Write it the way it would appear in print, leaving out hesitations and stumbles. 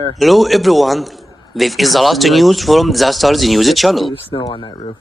there. Hello everyone, this is the last news from the Stars News channel. Snow on that roof.